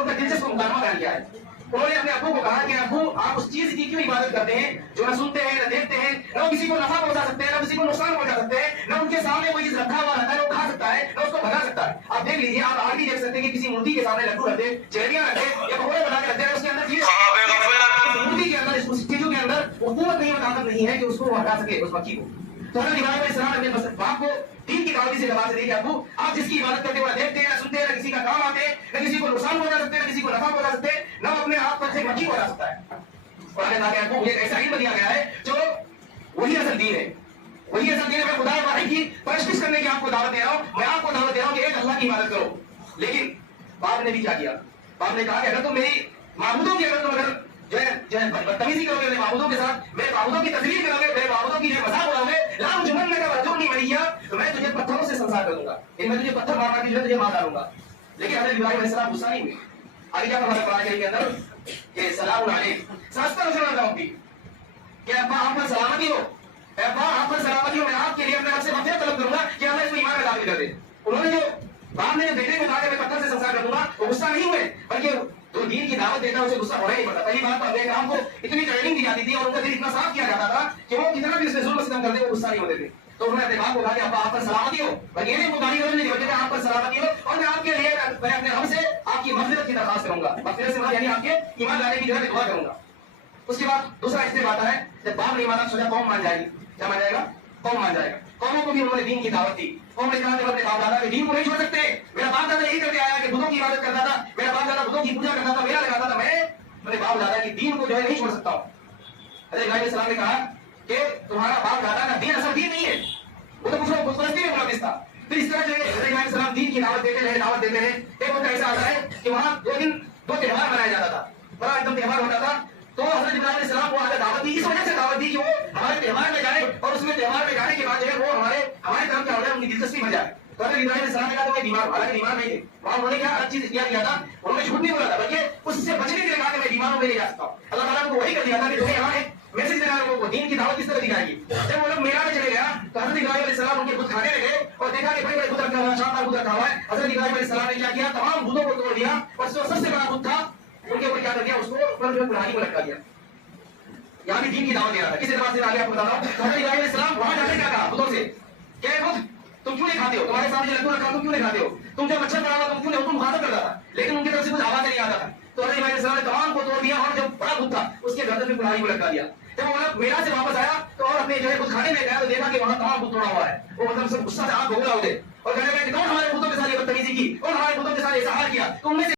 उनका दिलचस्प मुकालमा बयान किया है। उन्होंने अपने अब्बू को कहा कि अब्बू आप उस चीज की क्यों इबादत करते हैं जो न सुनते हैं, न देखते हैं, न किसी को नफा पहुंचा सकते हैं, न किसी को नुकसान पहुंचा सकते हैं, न उनके सामने कोई चीज रखा हुआ रहता है वो खा सकता है, न उसको भगा सकता है। आप देख लीजिए, आप आज भी देख सकते हैं कि किसी मूर्ति के सामने लड्डू रखते, जलेबियां रखते या पकौड़े बना के रखते हैं, उसके अंदर चीज मूर्ति के अंदर, उस चीजों के अंदर वो कुव्वत नहीं, ताकत नहीं है कि उसको हटा सके उस मक्खी को। तो हजरत इब्राहीम अलैहिस्सलाम अपने बाप को दीन की दावत से जवाब से देखिए, अब्बू आप जिसकी इबादत करते हो ना देखते हैं, ना सुनते हैं, ना किसी का काम आते हैं, ना किसी को नुकसान पहुंचा सकते हैं, ना किसी को नफा पहुंचा सकते हैं, ना अपने आप पर से मक्खी पहुंचा सकता है। और आगे जाके अब्बू एक ऐसा इल्म दिया गया है जो वही असल दीन है, वही असल दीन है। मैं खुदा वाहिद की परस्तिश करने की आपको दावत दे रहा हूँ, मैं आपको दावत दे रहा हूँ कि एक अल्लाह की इबादत करो। लेकिन बाप ने भी क्या किया, बाप ने कहा कि अगर तुम मेरी माबूदों की अगर तुम अगर जो है बदतमीजी करोगे मेरे माबूदों के साथ, मेरे माबूदों की तस्वीर करोगे, मेरे माबूदों की जो मजाक उड़ाओगे, लाम जुमन का वजूनी मरिया, तो मैं तुझे पत्थरों से संसार कर दूंगा, इनमें तुझे पत्थर मार मार के तुझे मार डालूंगा। लेकिन हजरत इब्राहीम अलैहिस्सलाम गुस्सा नहीं हुए। आगे क्या फरमाया कुरान के अंदर कि सलाम अलैकुम सस्ता रसूल का मुक्ति कि अब्बा आप पर सलामती हो, अब्बा आप पर सलामती हो, मैं आपके लिए अपने रब से मग़फ़िरत तलब करूंगा कि अल्लाह इसको ईमान में दाखिल कर दे। उन्होंने जो बाप ने जो बेटे को कहा कि मैं पत्थर से संसार कर दूंगा, वो गुस्सा नहीं हुए, बल्कि तो दीन की दावत देता है उसे गुस्सा होना ही पड़ता। पहली बात तो अम्बिया किराम को इतनी ट्रेनिंग दी जाती थी और उनका दिल इतना साफ किया जाता था कि वो कितना भी उसमें जुल्म सितम करते वो गुस्सा नहीं होते थे। तो उन्होंने अपने बाप को कहा कि अब्बा आप पर सलामती हो, बल्कि ये मुदारी करने की वजह आप पर सलामती हो, और मैं आपके लिए मैं अपने रब से आपकी मग़फ़िरत की दरख्वास्त करूंगा, मग़फ़िरत से यानी आपके ईमान लाने की जो है दुआ करूंगा। उसके बाद दूसरा स्टेप आता है, जब बाप नहीं माना सोचा कौम मान जाएगी, क्या मान जाएगा, कौम मान जाएगा। कौमों को भी उन्होंने दीन की दावत दी। कौम ने कहा कि अपने बाप दादा के दीन को नहीं छोड़ सकते, मेरा बाप दादा यही करके आया कि बुतों की इबादत करता था, मेरा बाप दादा बुतों की पूजा करता था, मेरा लगाता था, मैं अपने बाप दादा की दीन को जो है नहीं छोड़ सकता हूँ। हज़रत इब्राहीम अलैहिस्सलाम ने कहा कि तुम्हारा बाप दादा का दीन असल दीन नहीं है, वो तो कुछ लोग बुतपरस्ती में मुलव्विस था। तो इस तरह जो है हज़रत इब्राहीम अलैहिस्सलाम दीन की दावत देते रहे, दावत देते रहे। एक वक्त ऐसा आता है कि वहाँ दो त्योहार मनाया जाता था, बड़ा एकदम त्योहार होता था। तो हज़रत इब्राहीम अलैहिस्सलाम को आगे दावत दी, इस वजह से दावत दी कि वो हमारे त्योहार में जाए और उसमें त्योहार में जाने के बाद जो है वो हमारे तरफ क्या हो जाए, उनकी दिलचस्पी बन जाए। तो हज़रत इब्राहीम अलैहिस्सलाम ने कहा तो मैं बीमार हूं, हालांकि बीमार नहीं थे, वहां उन्होंने क्या हर चीज इख्तियार किया था, उन्होंने झूठ नहीं बोला था, बल्कि उससे बचने के लिए कहा कि मैं बीमार हूं, मैं नहीं जा सकता हूं। अल्लाह ताला को वही कर दिया था कि तुम्हें यहाँ एक मैसेज देना है लोगों को, दीन की दावत किस तरह दी जाएगी। जब वो लोग मेला में चले गया तो हज़रत इब्राहीम अलैहिस्सलाम उनके बुत खाने लगे और देखा कि बड़े बड़े बुत रखा हुआ है, शानदार बुत रखा हुआ है। हज़रत इब्राहीम अलैहिस्सलाम ने क्या किया, तमाम बुतों को तोड़ दिया और सबसे बड़ा बुत था उनके ऊपर क्या कर दिया, उसको ऊपर जो कुल्हाड़ी में लटका दिया। यहाँ भी दीन की दावत दे रहा था। किस एतबार से आगे आपको बता रहा हूँ, हज़रत इब्राहीम अलैहिस्सलाम वहां जाकर क्या कहा बुतों से, क्या बुत तुम क्यों नहीं खाते हो, तुम्हारे सामने लड्डू रखा तुम क्यों नहीं खाते हो, तुम जब अच्छा करा तुम क्यों नहीं, तुम मुखातब करता था, लेकिन उनकी तरफ से कुछ आवाज नहीं आता था। तो हज़रत इब्राहीम अलैहिस्सलाम ने तमाम को तोड़ दिया और जब बड़ा बुत था उसके गर्दन में कुल्हाड़ी में लटका दिया। जब वो मेला से वापस आया तो और अपने जो है कुछ खाने में गया तो देखा कि वहां तमाम बुत तोड़ा हुआ है। वो मतलब सब गुस्सा से आंख भोगला हो गए और कहने लगे कि कौन हमारे बुतों के साथ ये बदतमीजी की, कौन हमारे बुतों के साथ ये सहार किया, तो उनमें